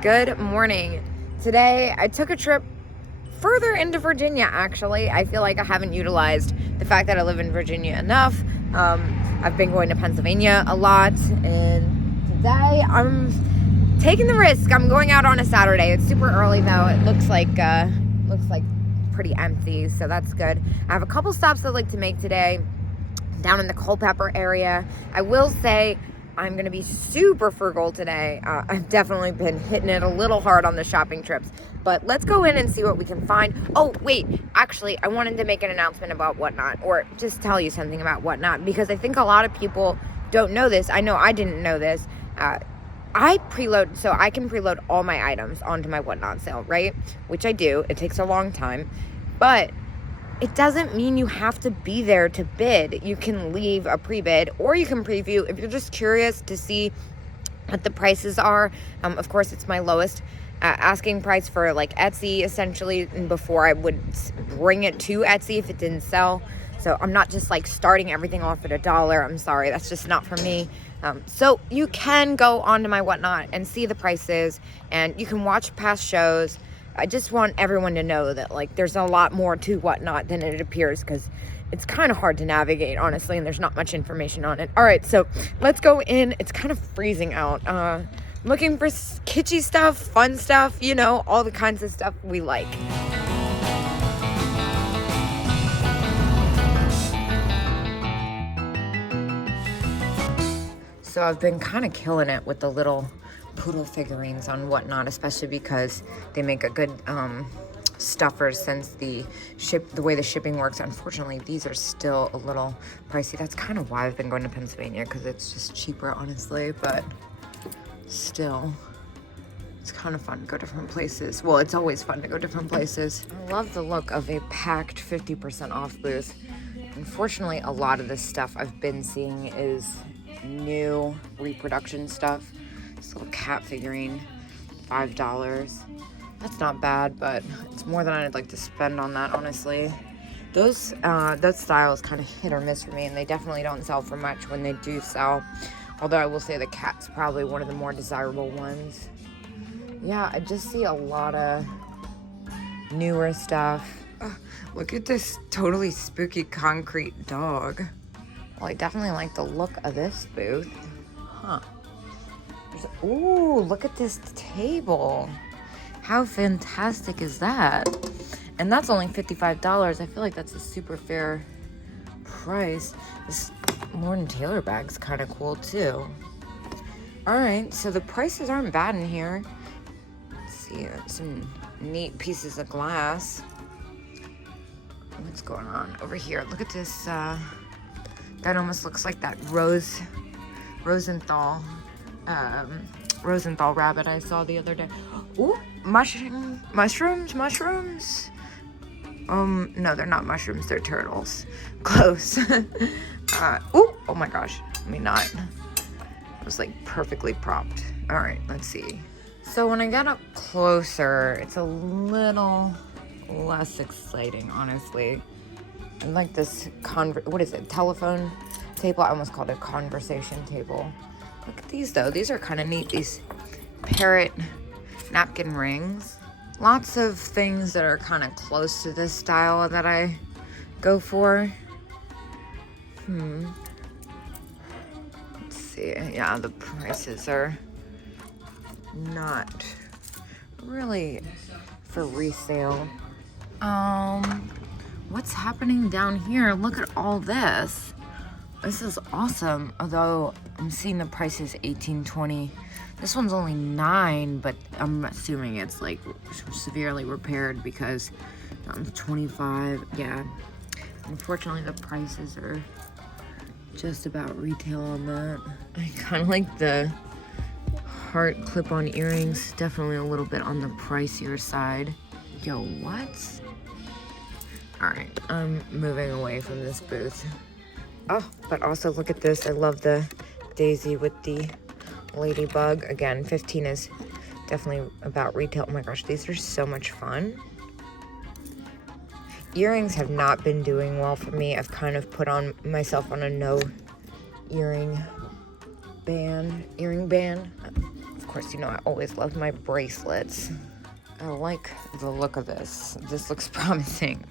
Good morning. Today I took a trip further into Virginia, actually. I feel like I haven't utilized the fact that I live in Virginia enough. I've been going to Pennsylvania a lot, and today I'm taking the risk. I'm going out on a Saturday. It's super early though. It looks like pretty empty, so that's good. I have a couple stops I'd like to make today down in the Culpeper area. I will say I'm going to be super frugal today. I've definitely been hitting it a little hard on the shopping trips, but let's go in and see what we can find. Oh, wait, actually, I wanted to make an announcement about Whatnot, or just tell you something about Whatnot, because I think a lot of people don't know this. I know I didn't know this. I preload, so I can preload all my items onto my Whatnot sale, right? Which I do. It takes a long time, but it doesn't mean you have to be there to bid. You can leave a pre-bid, or you can preview if you're just curious to see what the prices are. Of course, it's my lowest asking price for like Etsy, essentially, and before I would bring it to Etsy if it didn't sell. So I'm not just like starting everything off at $1. I'm sorry, that's just not for me. So you can go onto my Whatnot and see the prices, and you can watch past shows. I just want everyone to know that like there's a lot more to Whatnot than it appears, because it's kind of hard to navigate, honestly, and there's not much information on it. All right, so let's go in. It's kind of freezing out. I'm looking for kitschy stuff, fun stuff, you know, all the kinds of stuff we like. So I've been kind of killing it with the little poodle figurines on Whatnot, especially because they make a good stuffer since the way the shipping works. Unfortunately, these are still a little pricey. That's kind of why I've been going to Pennsylvania, because it's just cheaper, honestly, but still, it's kind of fun to go different places. Well, it's always fun to go different places. I love the look of a packed 50% off booth. Unfortunately, a lot of this stuff I've been seeing is new reproduction stuff. This little cat figurine, $5. That's not bad, but it's more than I'd like to spend on that, honestly. That style is kind of hit or miss for me, and they definitely don't sell for much when they do sell. Although I will say the cat's probably one of the more desirable ones. Yeah, I just see a lot of newer stuff. Look at this totally spooky concrete dog. Well, I definitely like the look of this booth. Huh. Ooh, look at this table. How fantastic is that? And that's only $55. I feel like that's a super fair price. This Lord & Taylor bag's kind of cool too. All right, so the prices aren't bad in here. Let's see, some neat pieces of glass. What's going on over here? Look at this, that almost looks like that Rosenthal rabbit I saw the other day. Ooh, mushrooms. No, they're not mushrooms, they're turtles. Close. Ooh, oh my gosh, let me not. It was like perfectly propped. All right, let's see. So when I get up closer, it's a little less exciting, honestly. I like this what is it, telephone table? I almost called it a conversation table. Look at these though, these are kind of neat, these parrot napkin rings. Lots of things that are kind of close to this style that I go for. Let's see, yeah, the prices are not really for resale. What's happening down here? Look at all this. This is awesome. Although I'm seeing the price is $18.20. This one's only $9, but I'm assuming it's like severely repaired because $25. Yeah. Unfortunately, the prices are just about retail on that. I kind of like the heart clip-on earrings. Definitely a little bit on the pricier side. Yo, what? All right, I'm moving away from this booth. Oh, but also look at this. I love the daisy with the ladybug. Again, 15 is definitely about retail. Oh my gosh, these are so much fun. Earrings have not been doing well for me. I've kind of put on myself on a no earring ban. course, you know I always love my bracelets. I like the look of this. This looks promising.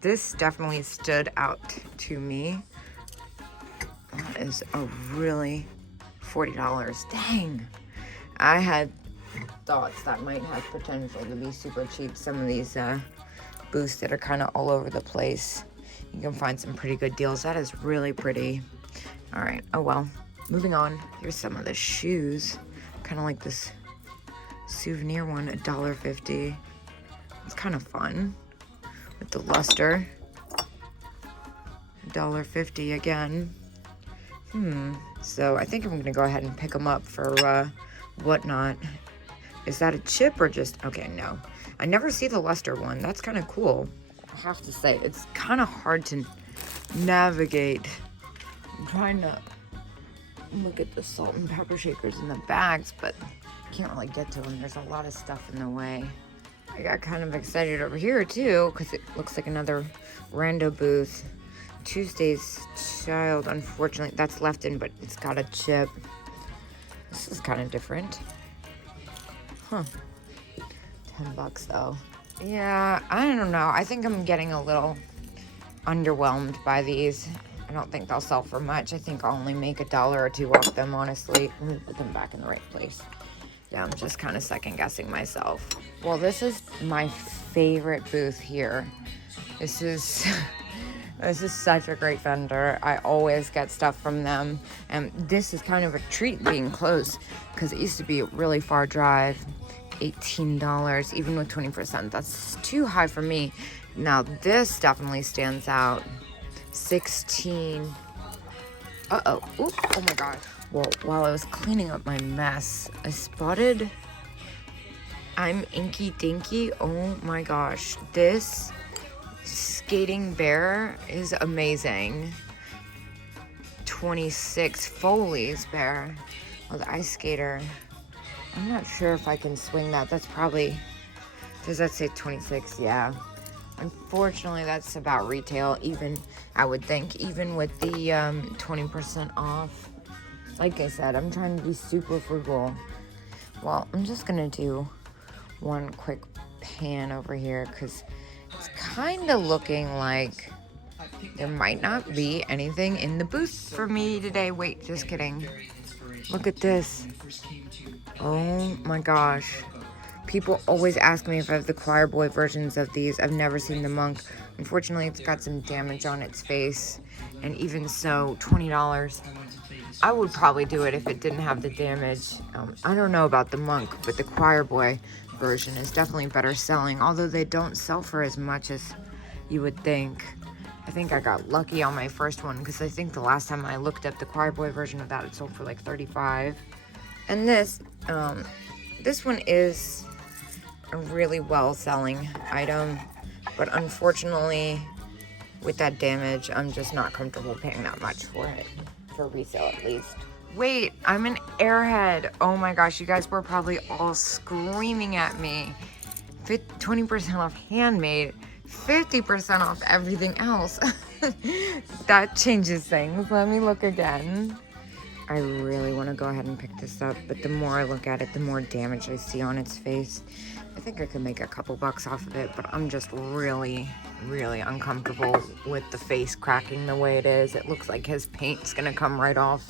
This definitely stood out to me. That is a really $40. Dang. I had thoughts that might have potential to be super cheap. Some of these booths that are kind of all over the place. You can find some pretty good deals. That is really pretty. All right, oh well. Moving on, here's some of the shoes. Kind of like this souvenir one, $1.50. It's kind of fun with the luster. $1.50 again. So I think I'm gonna go ahead and pick them up for Whatnot. Is that a chip or just, okay, no. I never see the luster one. That's kind of cool. I have to say, it's kind of hard to navigate. I'm trying to look at the salt and pepper shakers in the bags, but can't really get to them. There's a lot of stuff in the way. I got kind of excited over here too, because it looks like another rando booth. Tuesday's Child, unfortunately, that's left in, but it's got a chip. This is kind of different. Huh. $10 though. Yeah, I don't know. I think I'm getting a little underwhelmed by these. I don't think they'll sell for much. I think I'll only make $1 or $2 off them, honestly. Let me put them back in the right place. Yeah, I'm just kind of second guessing myself. Well, this is my favorite booth here. This is such a great vendor. I always get stuff from them. And this is kind of a treat being close because it used to be a really far drive. $18, even with 20%. That's too high for me. Now this definitely stands out. 16. Uh-oh. Ooh, oh my gosh. Well, while I was cleaning up my mess, I spotted I'm Inky Dinky. Oh my gosh. This skating bear is amazing. 26 Foley's bear. Oh, the ice skater. I'm not sure if I can swing that. That's probably, does that say 26? Yeah. Unfortunately, that's about retail, even, I would think, even with the 20% off. Like I said, I'm trying to be super frugal. Well, I'm just gonna do one quick pan over here because it's kind of looking like there might not be anything in the booth for me today. Wait, just kidding. Look at this. Oh my gosh. People always ask me if I have the choir boy versions of these. I've never seen the monk. Unfortunately, it's got some damage on its face. And even so, $20. I would probably do it if it didn't have the damage. I don't know about the monk, but the choir boy version is definitely better selling. Although they don't sell for as much as you would think. I think I got lucky on my first one because I think the last time I looked up the choir boy version of that, it sold for like $35. And this one is a really well-selling item, but unfortunately, with that damage, I'm just not comfortable paying that much for it, for resale at least. Wait, I'm an airhead. Oh my gosh, you guys were probably all screaming at me. 20% off handmade, 50% off everything else. That changes things. Let me look again. I really want to go ahead and pick this up, but the more I look at it, the more damage I see on its face. I think I could make a couple bucks off of it, but I'm just really, really uncomfortable with the face cracking the way it is. It looks like his paint's gonna come right off.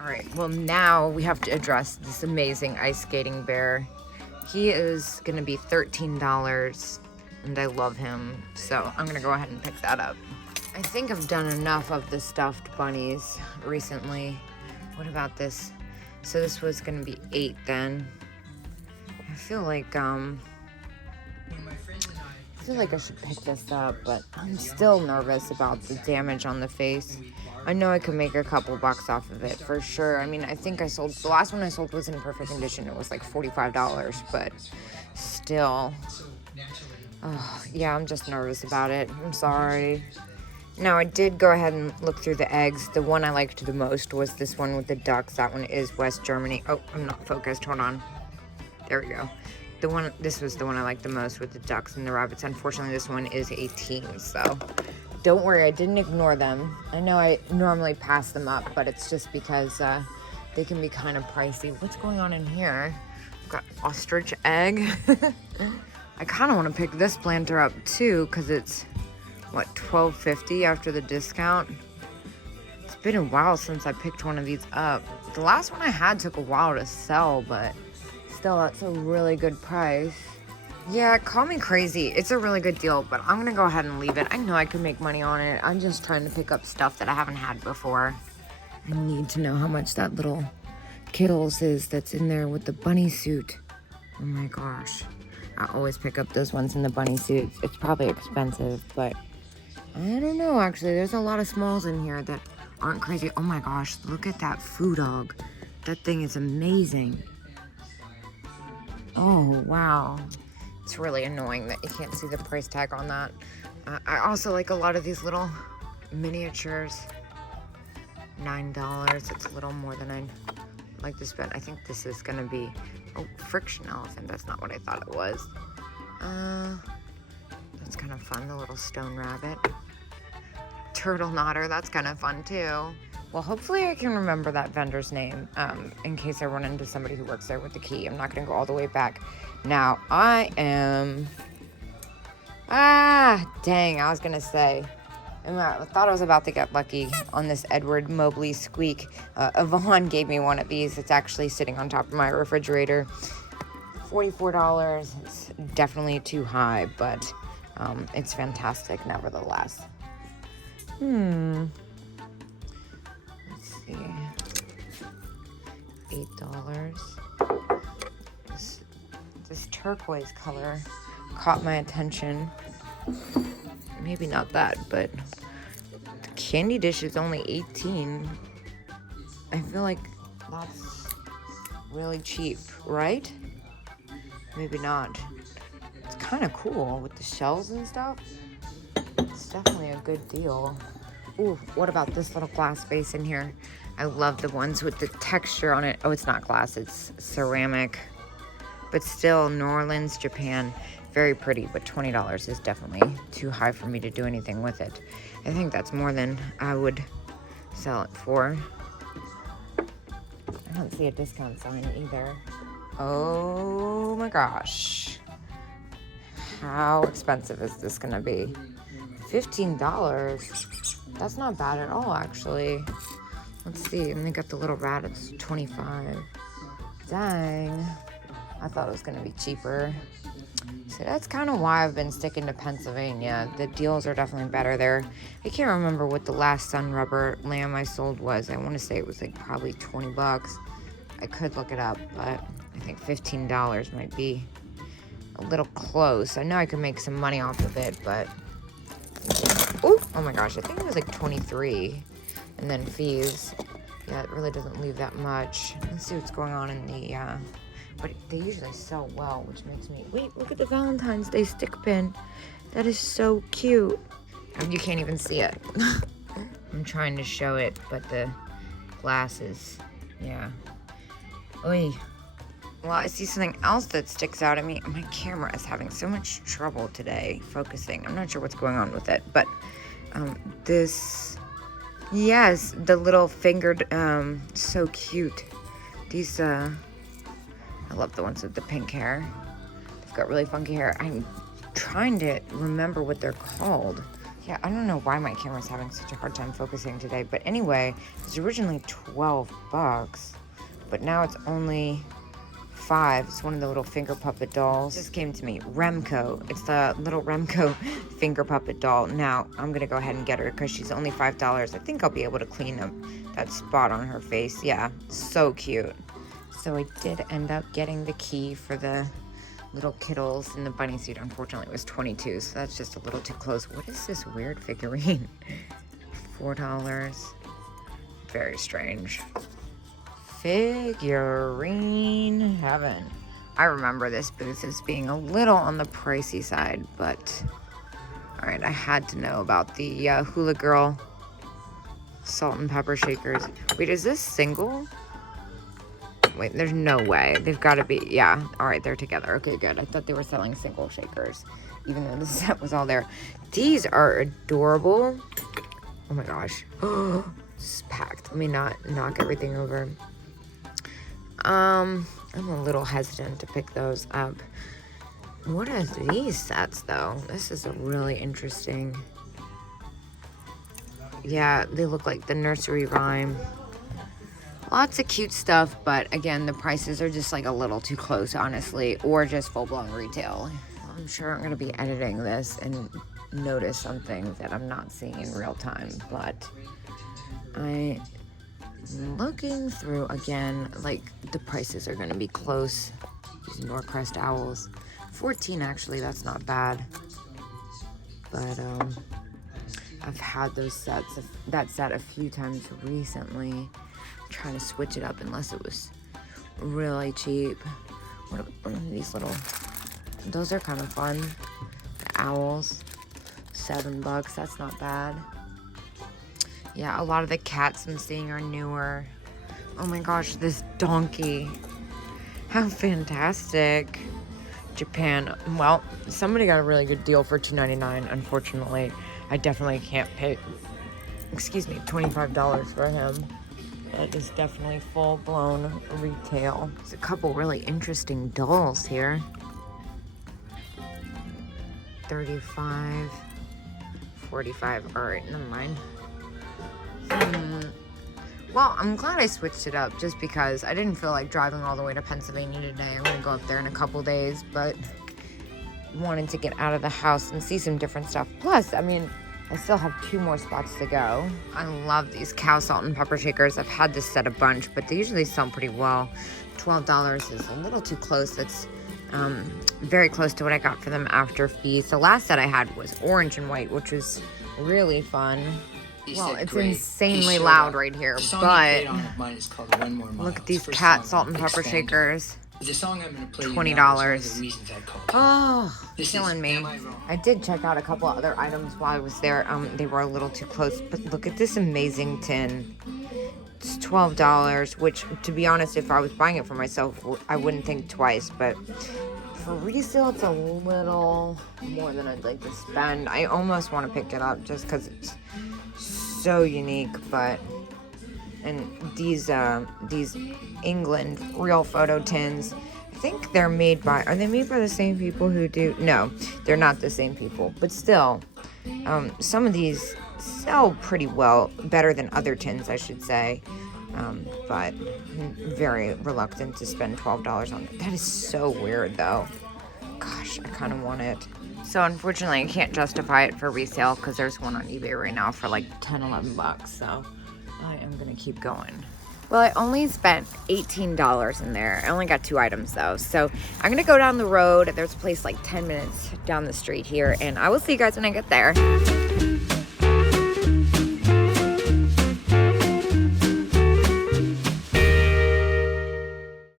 All right, well now we have to address this amazing ice skating bear. He is gonna be $13, and I love him, so I'm gonna go ahead and pick that up. I think I've done enough of the stuffed bunnies recently. What about this? So this was gonna be $8 then. I feel like I should pick this up, but I'm still nervous about the damage on the face. I know I could make a couple bucks off of it for sure. I mean, I think the last one I sold was in perfect condition. It was like $45, but still. Oh, yeah, I'm just nervous about it. I'm sorry. Now, I did go ahead and look through the eggs. The one I liked the most was this one with the ducks. That one is West Germany. Oh, I'm not focused. Hold on. There we go. This was the one I liked the most with the ducks and the rabbits. Unfortunately, this one is 18, so don't worry. I didn't ignore them. I know I normally pass them up, but it's just because I they can be kind of pricey. What's going on in here? I've got ostrich egg. I kind of want to pick this planter up too, because it's, what, $12.50 after the discount? It's been a while since I picked one of these up. The last one I had took a while to sell, but still, that's a really good price. Yeah, call me crazy. It's a really good deal, but I'm gonna go ahead and leave it. I know I could make money on it. I'm just trying to pick up stuff that I haven't had before. I need to know how much that little Kittles is that's in there with the bunny suit. Oh my gosh. I always pick up those ones in the bunny suits. It's probably expensive, but I don't know, actually. There's a lot of smalls in here that aren't crazy. Oh my gosh, look at that foo dog. That thing is amazing. Oh, wow. It's really annoying that you can't see the price tag on that. I also like a lot of these little miniatures. $9. It's a little more than I'd like to spend. I think this is gonna be, oh, friction elephant. That's not what I thought it was. That's kind of fun, the little stone rabbit. Turtle knotter, that's kind of fun too. Well, hopefully I can remember that vendor's name in case I run into somebody who works there with the key. I'm not gonna go all the way back. Now, I am, dang, I was gonna say, I thought I was about to get lucky on this Edward Mobley squeak. Yvonne gave me one of these. It's actually sitting on top of my refrigerator. $44. It's definitely too high, but it's fantastic nevertheless. Let's see. $8. This turquoise color caught my attention. Maybe not that, but the candy dish is only $18. I feel like that's really cheap, right? Maybe not. It's kind of cool with the shells and stuff. It's definitely a good deal. Ooh, what about this little glass vase in here? I love the ones with the texture on it. Oh, it's not glass, it's ceramic. But still, New Orleans, Japan. Very pretty, but $20 is definitely too high for me to do anything with it. I think that's more than I would sell it for. I don't see a discount sign either. Oh my gosh. How expensive is this gonna be? $15. That's not bad at all, actually. Let's see, and they got the little rat, it's $25. Dang. I thought it was gonna be cheaper. So that's kind of why I've been sticking to Pennsylvania. The deals are definitely better there. I can't remember what the last sun rubber lamb I sold was. I want to say it was like probably 20 bucks. I could look it up, but I think $15 might be a little close. I know I could make some money off of it, but oh my gosh, I think it was like 23 and then fees. Yeah, it really doesn't leave that much. Let's see what's going on in the but they usually sell well, which makes me... Wait, look at the Valentine's Day stick pin. That is so cute. You can't even see it. I'm trying to show it, but the glasses, yeah. Oy. Well, I see something else that sticks out at me. My camera is having so much trouble today focusing. I'm not sure what's going on with it, but this... Yes, the little fingered, so cute. These, I love the ones with the pink hair. They've got really funky hair. I'm trying to remember what they're called. Yeah, I don't know why my camera's having such a hard time focusing today. But anyway, it was originally 12 bucks, but now it's only 5. It's one of the little finger puppet dolls. This came to me, Remco. It's the little Remco finger puppet doll. Now, I'm gonna go ahead and get her because she's only $5. I think I'll be able to clean up that spot on her face. Yeah, so cute. So I did end up getting the key for the little Kittles in the bunny suit. Unfortunately, it was $22, so that's just a little too close. What is this weird figurine? $4. Very strange. Figurine heaven. I remember this booth as being a little on the pricey side, but all right, I had to know about the Hula Girl salt and pepper shakers. Wait, is this single? Wait, there's no way. They've got to be, yeah. All right, they're together. Okay, good. I thought they were selling single shakers, even though the set was all there. These are adorable. Oh my gosh. It's packed. Let me not knock everything over. I'm a little hesitant to pick those up. What are these sets though? This is a really interesting. Yeah, they look like the nursery rhyme. Lots of cute stuff, but again, the prices are just like a little too close, honestly, or just full-blown retail. I'm sure I'm gonna be editing this and notice some things that I'm not seeing in real time, but I'm looking through again, like the prices are gonna be close. These Norcrest owls, 14 actually, that's not bad. But I've had those sets, that set a few times recently. I'm trying to switch it up unless it was really cheap. What are these little? Those are kind of fun. The owls, $7. That's not bad. Yeah, a lot of the cats I'm seeing are newer. Oh my gosh, this donkey. How fantastic. Japan. Well, somebody got a really good deal for $2.99. Unfortunately, I definitely can't pay, $25 for him. That is definitely full-blown retail. There's a couple really interesting dolls here. 35, 45. All right, never mind. Well, I'm glad I switched it up just because I didn't feel like driving all the way to Pennsylvania today. I'm gonna go up there in a couple days, but wanted to get out of the house and see some different stuff. Plus, I mean, I still have 2 more spots to go. I love these cow salt and pepper shakers. I've had this set a bunch, but they usually sell pretty well. $12 is a little too close. That's very close to what I got for them after fees. The last set I had was orange and white, which was really fun. Well, it's insanely loud right here, but look at these cat salt and pepper shakers. $20. Oh, killing me. I did check out a couple of other items while I was there. They were a little too close, but look at this amazing tin. It's $12, which, to be honest, if I was buying it for myself, I wouldn't think twice, but for resale, it's a little more than I'd like to spend. I almost want to pick it up just because it's so unique, but and these England real photo tins, I think they're made by, are they made by the same people who do? No, they're not the same people, but still, some of these sell pretty well, better than other tins, I should say, but I'm very reluctant to spend $12 on it. That is so weird though. Gosh, I kind of want it. So unfortunately, I can't justify it for resale because there's one on eBay right now for like 10, 11 bucks. So I am going to keep going. Well, I only spent $18 in there. I only got 2 items though. So I'm going to go down the road. There's a place like 10 minutes down the street here, and I will see you guys when I get there.